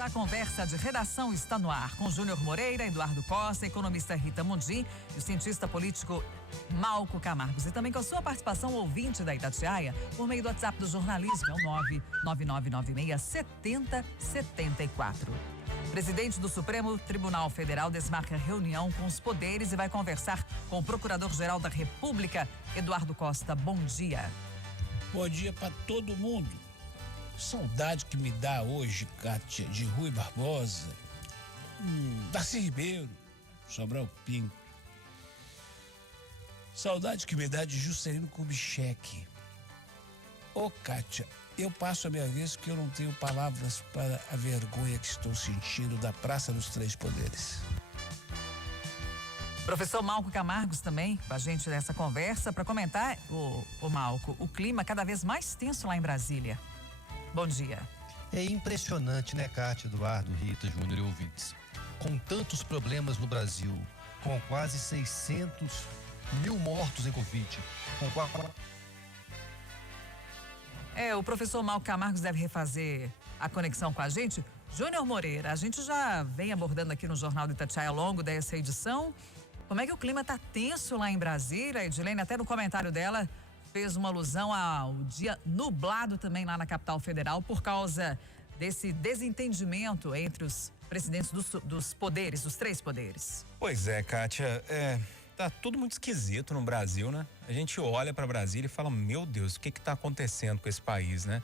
A conversa de redação está no ar com Júnior Moreira, Eduardo Costa, a economista Rita Mundim e o cientista político Malco Camargos. E também com a sua participação ouvinte da Itatiaia por meio do WhatsApp do jornalismo, é o 99996-7074. Presidente do Supremo Tribunal Federal desmarca reunião com os poderes e vai conversar com o Procurador-Geral da República, Eduardo Costa. Bom dia. Bom dia para todo mundo. Saudade que me dá hoje, Kátia, de Rui Barbosa, Darcy Ribeiro, Sobral Pinto. Saudade que me dá de Juscelino Kubitschek. Ô, Kátia, eu passo a minha vez porque eu não tenho palavras para a vergonha que estou sentindo da Praça dos Três Poderes. Professor Malco Camargos também com a gente nessa conversa para comentar, o Malco, o clima cada vez mais tenso lá em Brasília. Bom dia. É impressionante, né, Kátia, Eduardo, Rita, Júnior e ouvintes. Com tantos problemas no Brasil, com quase 600 mil mortos em Covid, o professor Malco Camargos deve refazer a conexão com a gente. Júnior Moreira, a gente já vem abordando aqui no Jornal do Itatiaia ao longo dessa edição. Como é que o clima está tenso lá em Brasília? A Edilene, até no comentário dela, fez uma alusão ao dia nublado também lá na capital federal por causa desse desentendimento entre os presidentes dos poderes, dos três poderes. Pois é, Kátia, tá tudo muito esquisito no Brasil, né? A gente olha para Brasília e fala, meu Deus, o que tá acontecendo com esse país, né?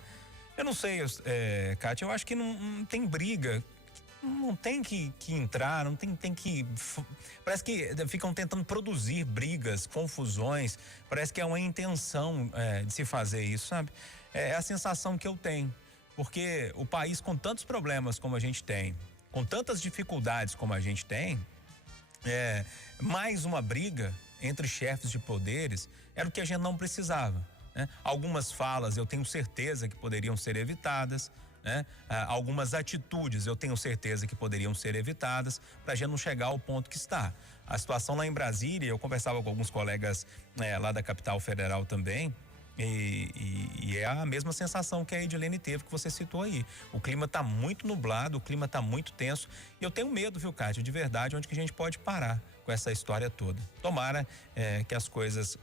Eu não sei, Kátia, eu acho que não tem briga. Não tem que entrar, não tem que... Parece que ficam tentando produzir brigas, confusões. Parece que é uma intenção de se fazer isso, sabe? É a sensação que eu tenho. Porque o país com tantos problemas como a gente tem, com tantas dificuldades como a gente tem, mais uma briga entre chefes de poderes era o que a gente não precisava, né? Algumas falas eu tenho certeza que poderiam ser evitadas, né? Algumas atitudes eu tenho certeza que poderiam ser evitadas para a gente não chegar ao ponto que está. A situação lá em Brasília, eu conversava com alguns colegas lá da capital federal também, e é a mesma sensação que a Edilene teve, que você citou aí. O clima está muito nublado, o clima está muito tenso, e eu tenho medo, viu, Kátia, de verdade, onde que a gente pode parar com essa história toda. Tomara que as coisas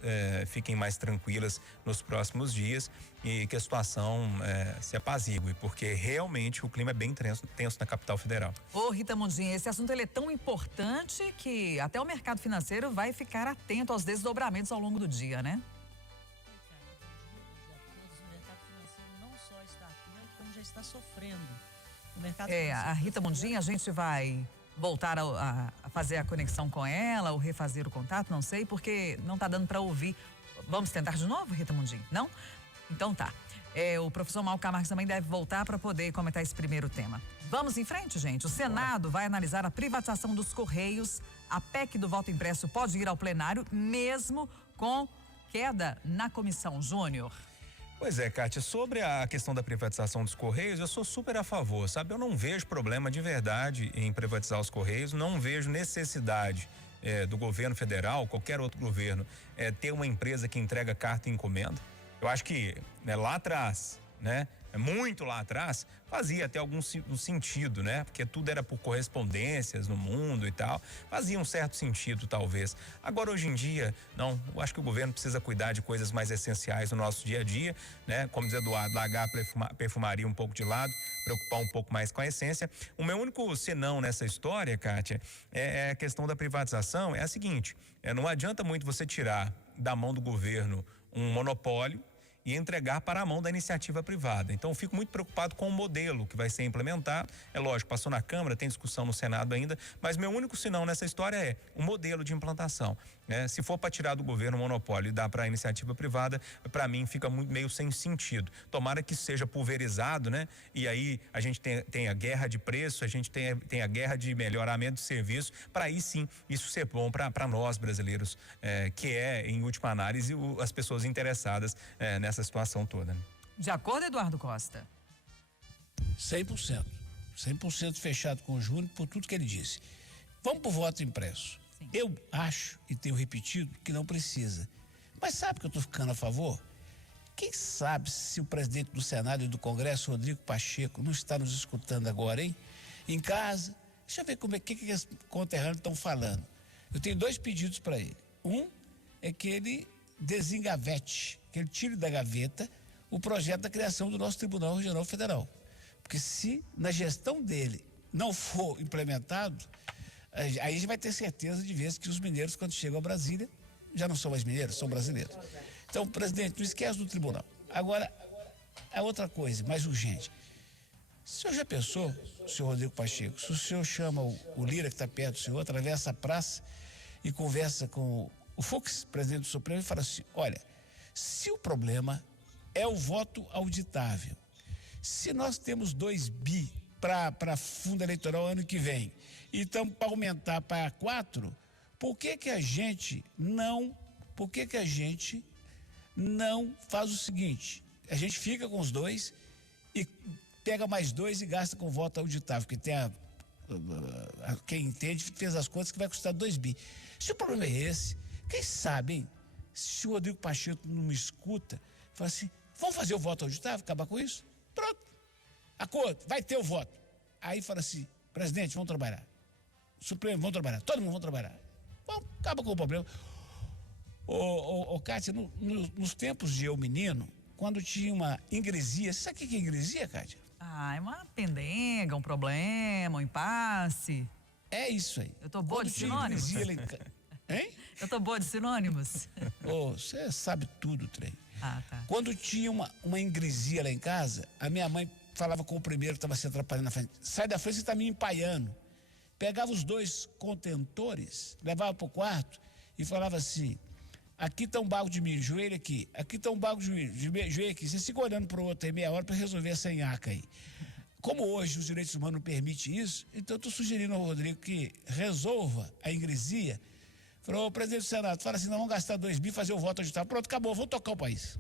fiquem mais tranquilas nos próximos dias e que a situação se apazigue, porque realmente o clima é bem tenso na capital federal. Ô, Rita Mundim, esse assunto ele é tão importante que até o mercado financeiro vai ficar atento aos desdobramentos ao longo do dia, né? Está sofrendo. O mercado a Rita Mundim, a gente vai voltar a fazer a conexão com ela, ou refazer o contato, não sei, porque não está dando para ouvir. Vamos tentar de novo, Rita Mundim? Não? Então tá. O professor Malco Camargos também deve voltar para poder comentar esse primeiro tema. Vamos em frente, gente. O Senado vai analisar a privatização dos Correios. A PEC do voto impresso pode ir ao plenário, mesmo com queda na comissão. Júnior. Pois é, Kátia, sobre a questão da privatização dos Correios, eu sou super a favor, sabe? Eu não vejo problema de verdade em privatizar os Correios, não vejo necessidade do governo federal, qualquer outro governo, ter uma empresa que entrega carta e encomenda. Eu acho que lá atrás, né? Muito lá atrás, fazia até algum sentido, né? Porque tudo era por correspondências no mundo e tal. Fazia um certo sentido, talvez. Agora, hoje em dia, não. Eu acho que o governo precisa cuidar de coisas mais essenciais no nosso dia a dia, né? Como diz Eduardo, largar a perfumaria um pouco de lado, preocupar um pouco mais com a essência. O meu único senão nessa história, Kátia, é a questão da privatização. É a seguinte, não adianta muito você tirar da mão do governo um monopólio e entregar para a mão da iniciativa privada. Então, eu fico muito preocupado com o modelo que vai ser implementado. É lógico, passou na Câmara, tem discussão no Senado ainda, mas meu único sinal nessa história é o modelo de implantação. Se for para tirar do governo o monopólio e dar para a iniciativa privada, para mim fica meio sem sentido. Tomara que seja pulverizado, né? E aí a gente tem a guerra de preço, a gente tem a guerra de melhoramento de serviço, para aí sim isso ser bom para nós brasileiros, que em última análise, as pessoas interessadas nessa situação toda. De acordo, Eduardo Costa? 100%. 100% fechado com o Júnior por tudo que ele disse. Vamos pro voto impresso. Sim. Eu acho, e tenho repetido, que não precisa. Mas sabe que eu tô ficando a favor? Quem sabe se o presidente do Senado e do Congresso, Rodrigo Pacheco, não está nos escutando agora, hein? em casa. Deixa eu ver que os conterrâneos estão falando. Eu tenho 2 pedidos para ele. Um é que ele desengavete, que ele tire da gaveta o projeto da criação do nosso Tribunal Regional Federal. Porque se na gestão dele não for implementado, aí a gente vai ter certeza de vez que os mineiros, quando chegam a Brasília, já não são mais mineiros, são brasileiros. Então, presidente, não esquece do tribunal. Agora, a outra coisa, mais urgente. O senhor já pensou, senhor Rodrigo Pacheco, se o senhor chama o Lira, que está perto do senhor, atravessa a praça e conversa com o Fux, presidente do Supremo, e fala assim, olha, se o problema é o voto auditável, se nós temos 2 bi para fundo eleitoral ano que vem, e estamos para aumentar para 4, por que a gente não faz o seguinte, a gente fica com os 2 e pega mais 2 e gasta com voto auditável, porque tem quem entende fez as contas que vai custar 2 bi. Se o problema é esse, quem sabe, hein? Se o Rodrigo Pacheco não me escuta, fala assim, vamos fazer o voto auditável, acabar com isso? Pronto, acordo, vai ter o voto. Aí fala assim, presidente, vamos trabalhar. Supremo, vamos trabalhar, todo mundo vamos trabalhar. Bom, acaba com o problema. Kátia, nos tempos de eu menino, quando tinha uma ingresia, você sabe o que é ingresia, Kátia? Ah, é uma pendenga, um problema, um impasse. É isso aí. Eu tô boa de sinônimos? Hein? Eu tô boa de sinônimos? Você sabe tudo, trem. Ah, tá. Quando tinha uma ingresia lá em casa, a minha mãe falava com o primeiro que estava se atrapalhando na frente, sai da frente, você está me empaiando. Pegava os 2 contentores, levava para o quarto e falava assim, aqui está um bago de milho, joelho aqui está um bago de milho, joelho aqui. Você fica olhando para o outro aí meia hora para resolver essa nhaca aí. Como hoje os direitos humanos não permitem isso, então eu estou sugerindo ao Rodrigo que resolva a ingresia. Falou, presidente do Senado, fala assim, nós vamos gastar 2 bi, fazer o voto auditável. Pronto, acabou, vamos tocar o país.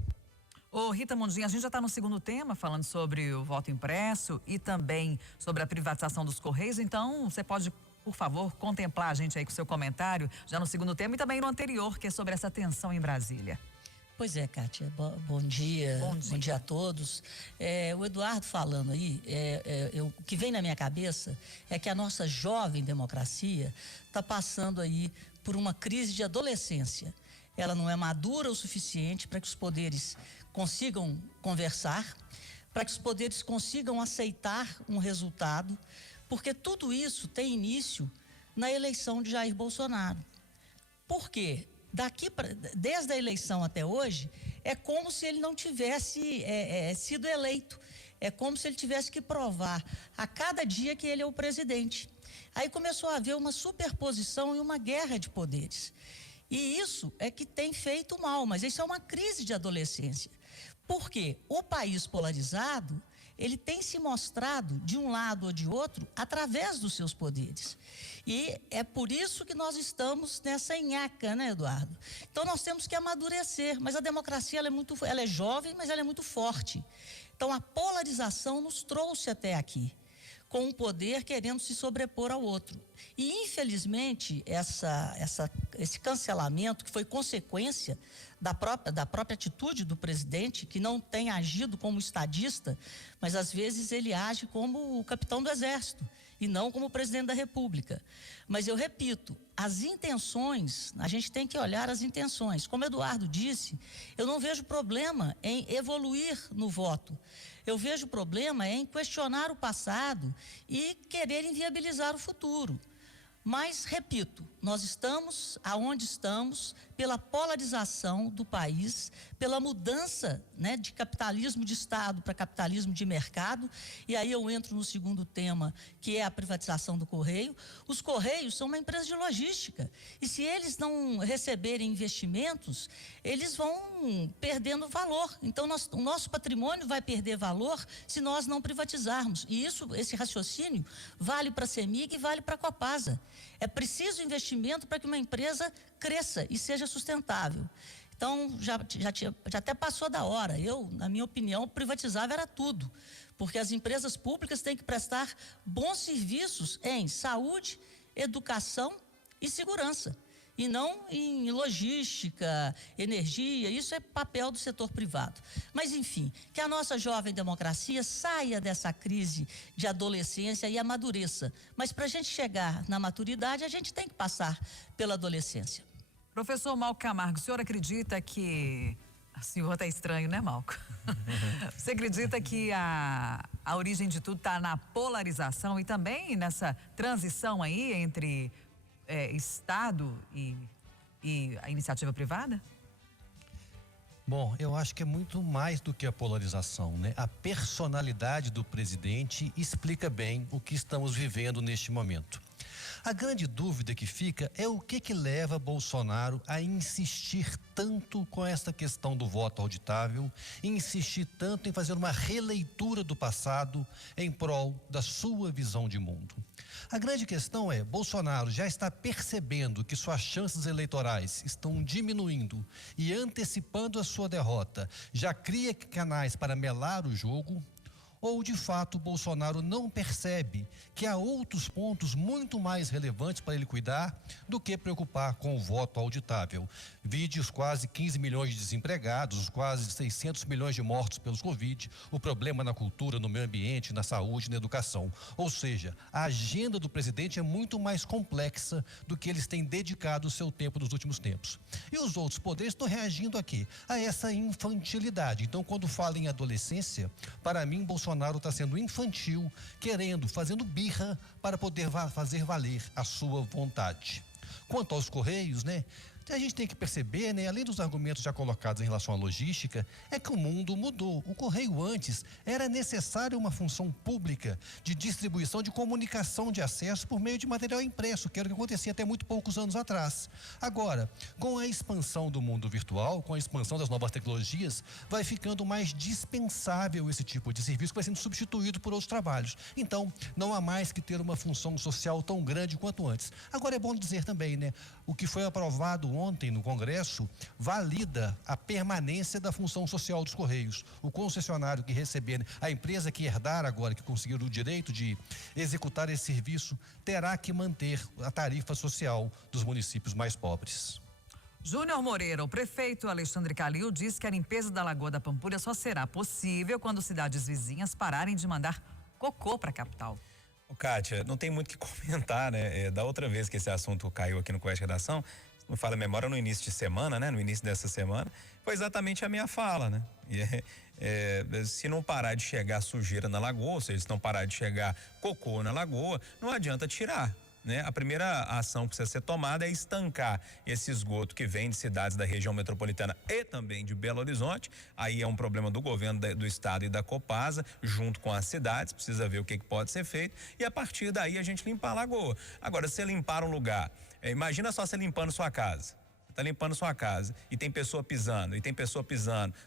Ô, Rita Mundinha, a gente já está no segundo tema, falando sobre o voto impresso e também sobre a privatização dos Correios, então você pode, por favor, contemplar a gente aí com o seu comentário, já no segundo tema e também no anterior, que é sobre essa tensão em Brasília. Pois é, Kátia, bom dia, bom dia a todos. O Eduardo falando aí, o que vem na minha cabeça é que a nossa jovem democracia está passando aí por uma crise de adolescência. Ela não é madura o suficiente para que os poderes consigam conversar, para que os poderes consigam aceitar um resultado, porque tudo isso tem início na eleição de Jair Bolsonaro. Por quê? Desde a eleição até hoje, é como se ele não tivesse sido eleito. É como se ele tivesse que provar a cada dia que ele é o presidente. Aí começou a haver uma superposição e uma guerra de poderes. E isso é que tem feito mal, mas isso é uma crise de adolescência. Porque o país polarizado, ele tem se mostrado de um lado ou de outro através dos seus poderes. E é por isso que nós estamos nessa nhaca, né, Eduardo? Então nós temos que amadurecer, mas a democracia ela é jovem, mas ela é muito forte. Então a polarização nos trouxe até aqui, com um poder querendo se sobrepor ao outro. E infelizmente esse cancelamento, que foi consequência da própria atitude do presidente, que não tem agido como estadista, mas às vezes ele age como o capitão do exército e não como o presidente da República. Mas eu repito, as intenções, a gente tem que olhar as intenções. Como Eduardo disse, eu não vejo problema em evoluir no voto. Eu vejo problema em questionar o passado e querer inviabilizar o futuro. Mas, repito, nós estamos aonde estamos pela polarização do país, pela mudança, né, de capitalismo de Estado para capitalismo de mercado. E aí eu entro no segundo tema, que é a privatização do Correio. Os Correios são uma empresa de logística. E se eles não receberem investimentos, eles vão perdendo valor. Então, o nosso patrimônio vai perder valor se nós não privatizarmos. E esse raciocínio vale para a CEMIG e vale para a Copasa. É preciso investimento para que uma empresa cresça e seja sustentável. Então, já até passou da hora. Na minha opinião, privatizava era tudo. Porque as empresas públicas têm que prestar bons serviços em saúde, educação e segurança. e não em logística, energia. Isso é papel do setor privado. Mas, enfim, que a nossa jovem democracia saia dessa crise de adolescência e amadureça. Mas para a gente chegar na maturidade, a gente tem que passar pela adolescência. Professor Malco Camargo, o senhor acredita que... O senhor está estranho, né, Malco? Você acredita que a origem de tudo está na polarização e também nessa transição aí entre Estado e a iniciativa privada? Bom, eu acho que é muito mais do que a polarização, né? A personalidade do presidente explica bem o que estamos vivendo neste momento. A grande dúvida que fica é o que leva Bolsonaro a insistir tanto com essa questão do voto auditável, insistir tanto em fazer uma releitura do passado em prol da sua visão de mundo. A grande questão é, Bolsonaro já está percebendo que suas chances eleitorais estão diminuindo e antecipando a sua derrota, já cria canais para melar o jogo? Ou, de fato, Bolsonaro não percebe que há outros pontos muito mais relevantes para ele cuidar do que preocupar com o voto auditável? Vide os quase 15 milhões de desempregados, os quase 600 milhões de mortos pelos Covid, o problema na cultura, no meio ambiente, na saúde, na educação. Ou seja, a agenda do presidente é muito mais complexa do que eles têm dedicado o seu tempo nos últimos tempos. E os outros poderes estão reagindo a quê? A essa infantilidade. Então, quando fala em adolescência, para mim, Bolsonaro está sendo infantil, fazendo birra para poder fazer valer a sua vontade. Quanto aos Correios, né? A gente tem que perceber, né, além dos argumentos já colocados em relação à logística, é que o mundo mudou. O Correio antes era necessária uma função pública de distribuição, de comunicação de acesso por meio de material impresso, que era o que acontecia até muito poucos anos atrás. Agora, com a expansão do mundo virtual, com a expansão das novas tecnologias, vai ficando mais dispensável esse tipo de serviço, que vai sendo substituído por outros trabalhos. Então, não há mais que ter uma função social tão grande quanto antes. Agora, é bom dizer também, né, o que foi aprovado ontem no Congresso valida a permanência da função social dos Correios. O concessionário que receber, a empresa que herdar agora, que conseguir o direito de executar esse serviço, terá que manter a tarifa social dos municípios mais pobres. Júnior Moreira, o prefeito Alexandre Calil diz que a limpeza da Lagoa da Pampulha só será possível quando cidades vizinhas pararem de mandar cocô para a capital. Kátia, não tem muito o que comentar, né? Da outra vez que esse assunto caiu aqui no Quest Redação, não fala a memória, no início de semana, né? No início dessa semana, foi exatamente a minha fala, né? Se não parar de chegar sujeira na lagoa, ou seja, se não parar de chegar cocô na lagoa, não adianta tirar, né? A primeira ação que precisa ser tomada é estancar esse esgoto que vem de cidades da região metropolitana e também de Belo Horizonte. Aí é um problema do governo do estado e da Copasa, junto com as cidades, precisa ver o que pode ser feito e a partir daí a gente limpar a lagoa. Agora, se limpar um lugar, imagina só você limpando sua casa. Tá limpando sua casa e tem pessoa pisando,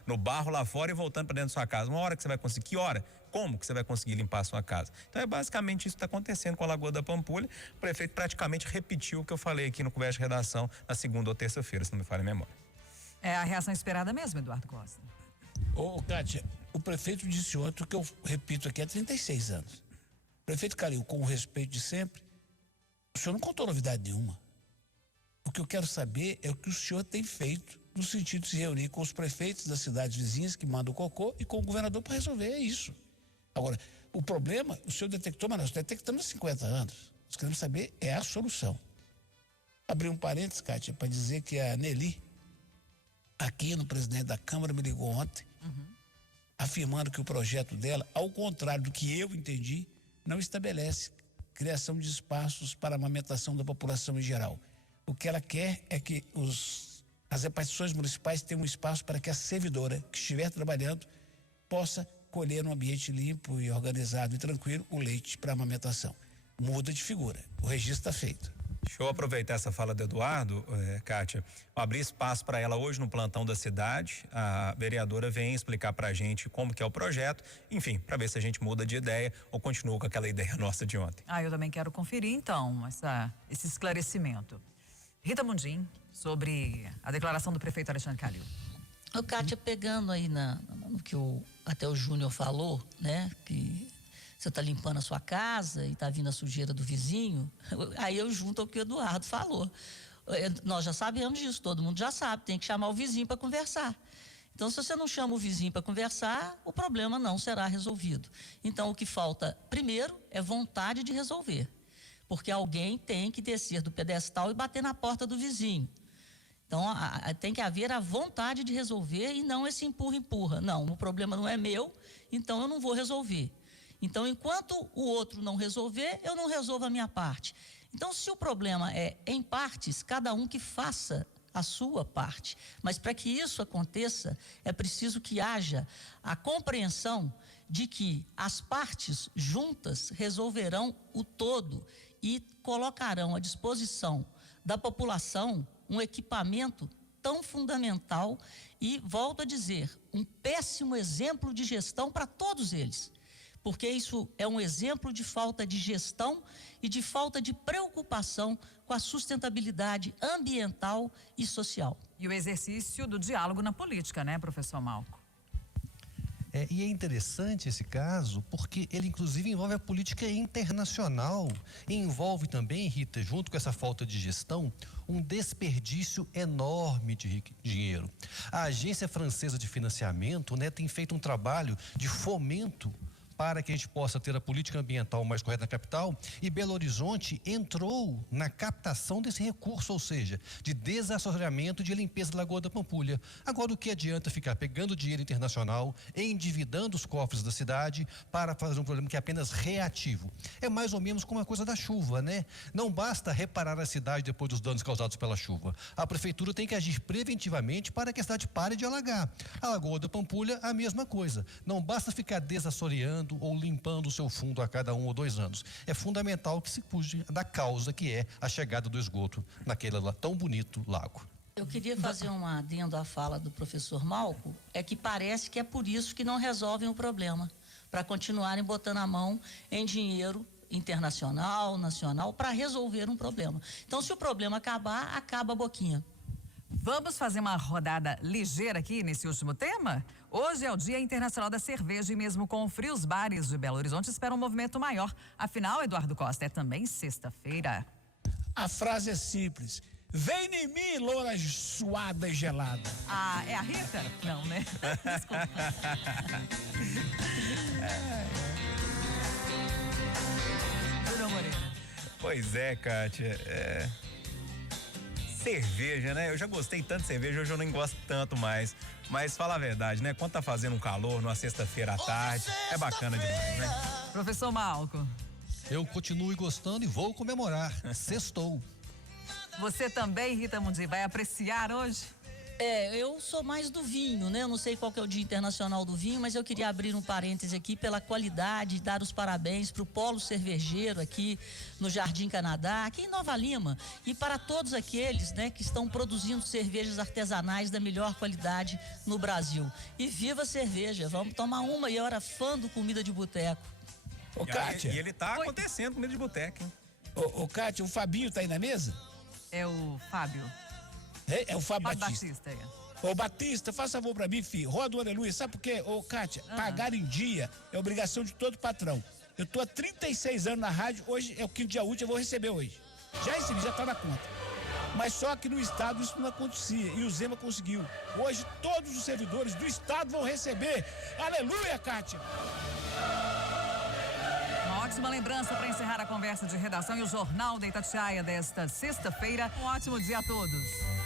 no barro lá fora e voltando para dentro da sua casa. Uma hora que você vai conseguir, que hora? Como que você vai conseguir limpar a sua casa? Então é basicamente isso que está acontecendo com a Lagoa da Pampulha. O prefeito praticamente repetiu o que eu falei aqui no Conversa de Redação na segunda ou terça-feira, se não me falha a memória. É a reação esperada mesmo, Eduardo Costa. Kátia, o prefeito disse ontem o que eu repito aqui há 36 anos. Prefeito Calil, com o respeito de sempre, o senhor não contou novidade nenhuma. O que eu quero saber é o que o senhor tem feito no sentido de se reunir com os prefeitos das cidades vizinhas que mandam cocô e com o governador para resolver isso. Agora, o problema, o senhor detectou, mas nós detectamos há 50 anos. Nós queremos saber é a solução. Abri um parênteses, Kátia, para dizer que a Nelly, aqui no presidente da Câmara, me ligou ontem, afirmando que o projeto dela, ao contrário do que eu entendi, não estabelece criação de espaços para a amamentação da população em geral. O que ela quer é que as repartições municipais tenham um espaço para que a servidora que estiver trabalhando possa colher num ambiente limpo e organizado e tranquilo o leite para amamentação. Muda de figura, o registro está feito. Deixa eu aproveitar essa fala do Eduardo, Kátia, abrir espaço para ela hoje no plantão da cidade. A vereadora vem explicar para a gente como que é o projeto, enfim, para ver se a gente muda de ideia ou continua com aquela ideia nossa de ontem. Eu também quero conferir então esse esclarecimento. Rita Mundim, sobre a declaração do prefeito Alexandre Calil. Kátia, pegando aí no que até o Júnior falou, né, que você está limpando a sua casa e está vindo a sujeira do vizinho, aí eu junto ao que o Eduardo falou. Nós já sabemos disso, todo mundo já sabe, tem que chamar o vizinho para conversar. Então, se você não chama o vizinho para conversar, o problema não será resolvido. Então, o que falta, primeiro, é vontade de resolver. Porque alguém tem que descer do pedestal e bater na porta do vizinho. Então, tem que haver a vontade de resolver e não esse empurra-empurra. Não, o problema não é meu, então eu não vou resolver. Então, enquanto o outro não resolver, eu não resolvo a minha parte. Então, se o problema é em partes, cada um que faça a sua parte. Mas para que isso aconteça, é preciso que haja a compreensão de que as partes juntas resolverão o todo e colocarão à disposição da população um equipamento tão fundamental e, volto a dizer, um péssimo exemplo de gestão para todos eles. Porque isso é um exemplo de falta de gestão e de falta de preocupação com a sustentabilidade ambiental e social. E o exercício do diálogo na política, né, professor Malco? E é interessante esse caso, porque ele inclusive envolve a política internacional e envolve também, Rita, junto com essa falta de gestão, um desperdício enorme de dinheiro. A Agência Francesa de Financiamento, né, tem feito um trabalho de fomento para que a gente possa ter a política ambiental mais correta na capital, e Belo Horizonte entrou na captação desse recurso, ou seja, de desassoreamento de limpeza da Lagoa da Pampulha. Agora, o que adianta ficar pegando dinheiro internacional, endividando os cofres da cidade para fazer um problema que é apenas reativo? É mais ou menos como a coisa da chuva, né? Não basta reparar a cidade depois dos danos causados pela chuva. A prefeitura tem que agir preventivamente para que a cidade pare de alagar. A Lagoa da Pampulha, a mesma coisa. Não basta ficar desassoreando ou limpando o seu fundo a cada 1 ou 2 anos. É fundamental que se cuide da causa que é a chegada do esgoto naquele lá tão bonito lago. Eu queria fazer um adendo à fala do professor Malco, é que parece que é por isso que não resolvem o problema, para continuarem botando a mão em dinheiro internacional, nacional, para resolver um problema. Então, se o problema acabar, acaba a boquinha. Vamos fazer uma rodada ligeira aqui nesse último tema? Hoje é o Dia Internacional da Cerveja e mesmo com o frio, os bares de Belo Horizonte esperam um movimento maior. Afinal, Eduardo Costa, é também sexta-feira. A frase é simples. Vem em mim, loura suada e gelada. Ah, é a Rita? Não, né? Desculpa. Bruno Moreira. Pois é, Kátia. Cerveja, né? Eu já gostei tanto de cerveja, hoje eu nem gosto tanto mais. Mas fala a verdade, né? Quando tá fazendo um calor, numa sexta-feira à tarde, é bacana demais, né? Professor Malco. Eu continuo gostando e vou comemorar. Sextou. Você também, Rita Mundi, vai apreciar hoje? Eu sou mais do vinho, né? Eu não sei qual que é o Dia Internacional do Vinho, mas eu queria abrir um parêntese aqui pela qualidade, dar os parabéns para o Polo Cervejeiro aqui no Jardim Canadá, aqui em Nova Lima, e para todos aqueles, né, que estão produzindo cervejas artesanais da melhor qualidade no Brasil. E viva a cerveja, vamos tomar uma, e eu era fã do Comida de Boteco. Ô, Kátia. E ele tá acontecendo comida de boteco, hein? Ô, Kátia, o Fabinho tá aí na mesa? É o Fábio. É o Fábio Batista. é. Ô, Batista, faça favor pra mim, filho. Roda o aleluia. Sabe por quê? Ô, Kátia, pagar em dia é obrigação de todo patrão. Eu tô há 36 anos na rádio, hoje é o 5º dia útil, eu vou receber hoje. Já recebi, já tá na conta. Mas só que no estado isso não acontecia e o Zema conseguiu. Hoje todos os servidores do estado vão receber. Aleluia, Kátia! Uma ótima lembrança para encerrar a conversa de redação e o Jornal da Itatiaia desta sexta-feira. Um ótimo dia a todos.